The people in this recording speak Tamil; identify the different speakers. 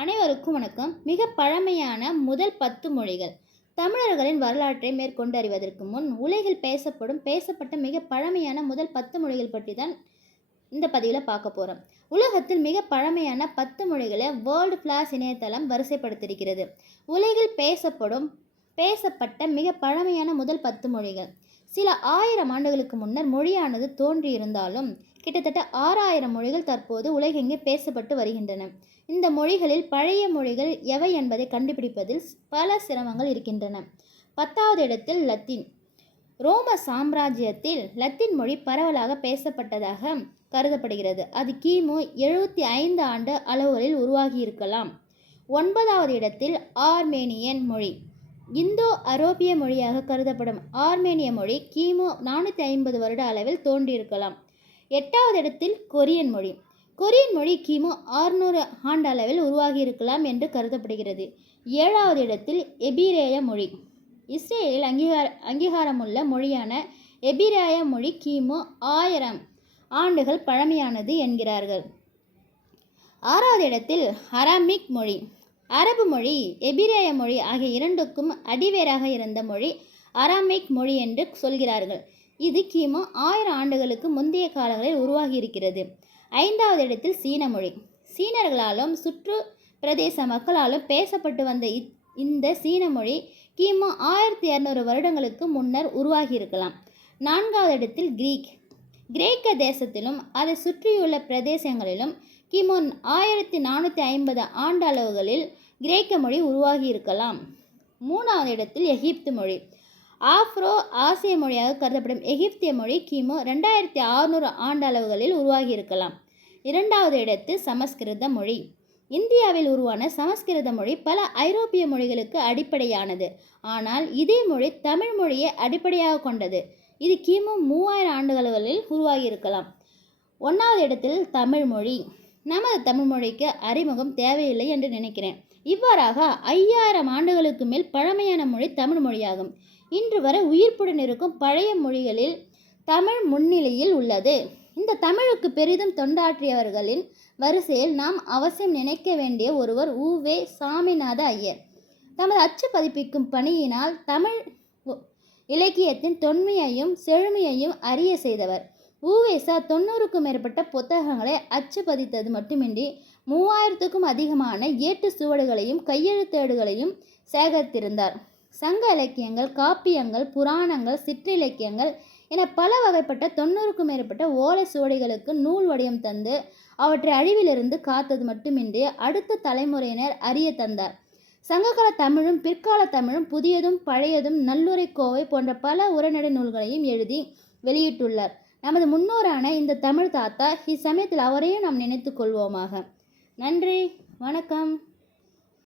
Speaker 1: அனைவருக்கும் வணக்கம். மிக பழமையான முதல் பத்து மொழிகள். தமிழர்களின் வரலாற்றை மேற்கொண்டு அறிவதற்கு முன் உலகில் பேசப்படும் பேசப்பட்ட மிக பழமையான முதல் பத்து மொழிகள் பற்றி தான் இந்த பதிவில் பார்க்க போகிறோம் உலகத்தில் மிக பழமையான பத்து மொழிகளை வேர்ல்டு கிளாஸ் இணையதளம் வரிசைப்படுத்தியிருக்கிறது. உலகில் பேசப்படும் பேசப்பட்ட மிக பழமையான முதல் பத்து மொழிகள். சில ஆயிரம் ஆண்டுகளுக்கு முன்னர் மொழியானது தோன்றியிருந்தாலும் கிட்டத்தட்ட ஆறாயிரம் மொழிகள் தற்போது உலகெங்கே பேசப்பட்டு வருகின்றன. இந்த மொழிகளில் பழைய மொழிகள் எவை என்பதை கண்டுபிடிப்பதில் பல சிரமங்கள் இருக்கின்றன. பத்தாவது இடத்தில் லத்தீன். ரோம சாம்ராஜ்யத்தில் லத்தீன் மொழி பரவலாக பேசப்பட்டதாக கருதப்படுகிறது. அது கிமு எழுபத்தி ஐந்து ஆண்டு அளவுகளில் உருவாகியிருக்கலாம். ஒன்பதாவது இடத்தில் ஆர்மேனியன் மொழி. இந்தோ அரோப்பிய மொழியாக கருதப்படும் ஆர்மேனிய மொழி கிமு நானூற்றி ஐம்பது வருட அளவில் தோன்றியிருக்கலாம். எட்டாவது இடத்தில் கொரியன் மொழி. கொரியன் மொழி கிமு ஆறுநூறு ஆண்டு அளவில் உருவாகியிருக்கலாம் என்று கருதப்படுகிறது. ஏழாவது இடத்தில் எபிரேய மொழி. இஸ்ரேலில் அங்கீகார அங்கீகாரமுள்ள மொழியான எபிராய மொழி கிமு ஆயிரம் ஆண்டுகள் பழமையானது என்கிறார்கள். ஆறாவது இடத்தில் அராமிக் மொழி. அரபு மொழி எபிரேய மொழி ஆகிய இரண்டுக்கும் அடிவேராக இருந்த மொழி அராமிக் மொழி என்று சொல்கிறார்கள். இது கிமு ஆயிரம் ஆண்டுகளுக்கு முந்தைய காலங்களில் உருவாகியிருக்கிறது. ஐந்தாவது இடத்தில் சீன மொழி. சீனர்களாலும் சுற்று பிரதேச மக்களாலும் பேசப்பட்டு வந்த இந்த சீன மொழி கிமு ஆயிரத்தி இரநூறு வருடங்களுக்கு முன்னர் உருவாகியிருக்கலாம். நான்காவது இடத்தில் கிரீக். கிரேக்க தேசத்திலும் அதை சுற்றியுள்ள பிரதேசங்களிலும் கிமு ஆயிரத்தி நானூற்றி ஐம்பது ஆண்டு அளவுகளில் கிரேக்க மொழி உருவாகியிருக்கலாம். மூணாவது இடத்தில் எகிப்து மொழி. ஆஃப்ரோ ஆசிய மொழியாக கருதப்படும் எகிப்திய மொழி கிமு ரெண்டாயிரத்தி அறுநூறு ஆண்டளவுகளில் உருவாகியிருக்கலாம். இரண்டாவது இடத்து சமஸ்கிருத மொழி. இந்தியாவில் உருவான சமஸ்கிருத மொழி பல ஐரோப்பிய மொழிகளுக்கு அடிப்படையானது. ஆனால் இதே மொழி தமிழ் மொழியை அடிப்படையாக கொண்டது. இது கிமு மூவாயிரம் ஆண்டுகளில் உருவாகியிருக்கலாம். ஒன்றாவது இடத்தில் தமிழ் மொழி. நமது தமிழ் மொழிக்கு அறிமுகம் தேவையில்லை என்று நினைக்கிறேன். இவ்வாறாக ஐயாயிரம் ஆண்டுகளுக்கு மேல் பழமையான மொழி தமிழ் மொழியாகும். இன்று வரை உயிர்ப்புடன் இருக்கும் பழைய மொழிகளில் தமிழ் முன்னிலையில் உள்ளது. இந்த தமிழுக்கு பெரிதும் தொண்டாற்றியவர்களின் வரிசையில் நாம் அவசியம் நினைக்க வேண்டிய ஒருவர் உவே சாமிநாத ஐயர். தமது அச்சு பதிப்பிக்கும் பணியினால் தமிழ் இலக்கியத்தின் தொன்மையையும் செழுமையையும் அறிய செய்தவர். ஊவேசா தொண்ணூறுக்கும் மேற்பட்ட புத்தகங்களை அச்சு பதித்தது மட்டுமின்றி மூவாயிரத்துக்கும் அதிகமான ஏட்டு சுவடுகளையும் கையெழுத்தேடுகளையும் சேகரித்திருந்தார். சங்க இலக்கியங்கள் காப்பியங்கள் புராணங்கள் சிற்றிலக்கியங்கள் என பல வகைப்பட்ட தொண்ணூறுக்கும் மேற்பட்ட ஓலை சுவடிகளுக்கு நூல் வடிவம் தந்து அவற்றை அழிவிலிருந்து காத்தது மட்டுமின்றி அடுத்த தலைமுறையினர் அறிய தந்தார். சங்ககால தமிழும் பிற்கால தமிழும் புதியதும் பழையதும் நல்லுரை கோவை போன்ற பல உரைநடை நூல்களையும் எழுதி வெளியிட்டுள்ளார். நமது முன்னோரான இந்த தமிழ் தாத்தா இச்சமயத்தில் அவரையும் நாம் நினைத்து கொள்வோமாக. நன்றி வணக்கம்.